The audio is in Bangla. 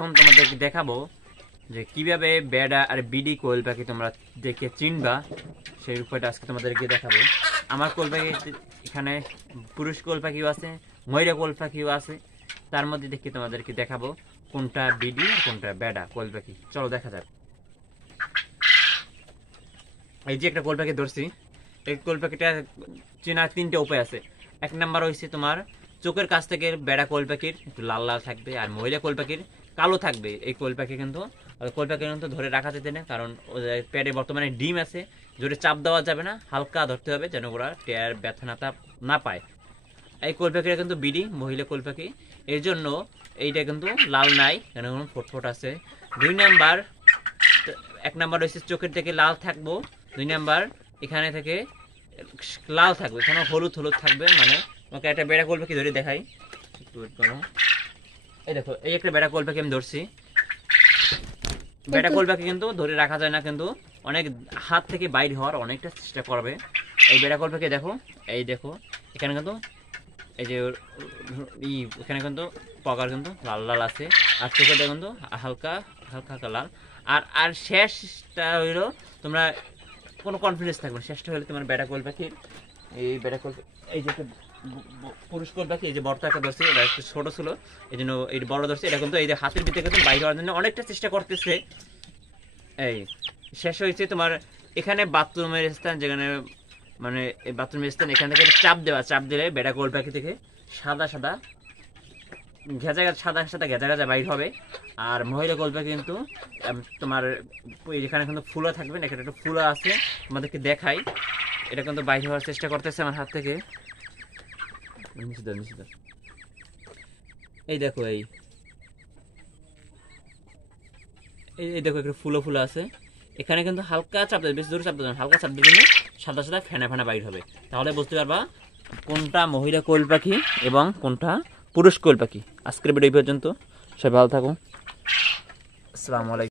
এখন তোমাদেরকে দেখাবো যে কিভাবে বেডা আর বিডি কোয়েল পাখি তোমরা দেখে চিনবা, সেই উপায়টা আজকে তোমাদেরকে দেখাবো। আমার কোয়েল পাখি এখানে পুরুষ কোয়েল পাখিও আছে, ময়রা কোয়েল পাখিও আছে, তার মধ্যে দেখে তোমাদেরকে দেখাবো কোনটা বিডি আর কোনটা বেডা কোয়েল পাখি। চলো দেখা যাক। এই যে একটা কোয়েল পাখি ধরছি, এই কোয়েল পাখিটা চেনার 3টে উপায় আছে। 1 নাম্বার হয়েছে তোমার চোখের কাছ থেকে বেড়া কোয়েল পাখির একটু লাল লাল থাকবে, আর মহিলা কোয়েল পাখির কালো থাকবে। এই কোয়েল পাখি কিন্তু ধরে রাখা যেতে না, কারণ পেটে বর্তমানে ডিম আছে, জোরে চাপ দেওয়া যাবে না, হালকা ধরতে হবে যেন ওরা টেয়ার ব্যথা না পায়। এই কোয়েল পাখিটা কিন্তু বিডি মহিলা কোয়েল পাখি, এর জন্য এইটা কিন্তু লাল নাই, কেন ফোট আছে। 2 নাম্বার, 1 নাম্বার হচ্ছে চোখের থেকে লাল থাকবো, 2 নাম্বার এখানে থেকে লাল থাকবে, এখানে হলুদ হলুদ থাকবে। মানে তোমাকে একটা বেড়া কোয়েল পাখি ধরে দেখাই, এই দেখো এই একটা বেড়া কোয়েল পাখি আমি ধরছি। বেড়া কোয়েল পাখি কিন্তু ধরে রাখা যায় না, কিন্তু অনেক হাত থেকে বাইর হওয়ার অনেকটা চেষ্টা করবে। এই বেড়া কোয়েল পাখি দেখো, এই দেখো এখানে কিন্তু এই যে এখানে কিন্তু পকার কিন্তু লাল লাল আছে, আর চোখেটা কিন্তু হালকা হালকা হালকা লাল। আর শেষটা হইলো তোমরা কোনো কনফিডেন্স থাকবে না, শেষটা হলে তোমার বেড়া কোয়েল পাখির এই বেড়া কোয়েল, এই যে পুরুষ কোয়েল পাখি, এই যে বড়টা একটা ধরছে, এটা একটু ছোট ছিল এই জন্য এই বড় ধরছে, এটা কিন্তু এই যে হাতের ভিতরে কিন্তু বাইরে হওয়ার জন্য অনেকটা চেষ্টা করতেছে। এই শেষ হয়েছে তোমার এখানে বাথরুমের স্থান, যেখানে মানে এই বাথরুমের স্থান, এখান থেকে চাপ দিলে বেড়া কোয়েল পাখি থেকে সাদা সাদা ঘেঁচা বাইর হবে। আর মহিলা কোয়েল পাখি কিন্তু তোমার এখানে কিন্তু ফুলা থাকবে না, এখানে একটা ফুলা আছে, আমাদেরকে দেখাই। এটা কিন্তু বাইরে হওয়ার চেষ্টা করতেছে আমার হাত থেকে। এই দেখো এই দেখো একটা ফুলো আছে, এখানে কিন্তু হালকা চাপ দেবে, বেশি জোরে চাপ দেবে, হালকা চাপ দিলে সাদা সাদা ফেনা ফেনা বাইর হবে। তাহলে বুঝতে পারবা কোনটা মহিলা কোয়েল পাখি এবং কোনটা পুরুষ কোয়েল পাখি। আজকের ভিডিও পর্যন্ত, সবাই ভালো থাকো, আসসালামু আলাইকুম।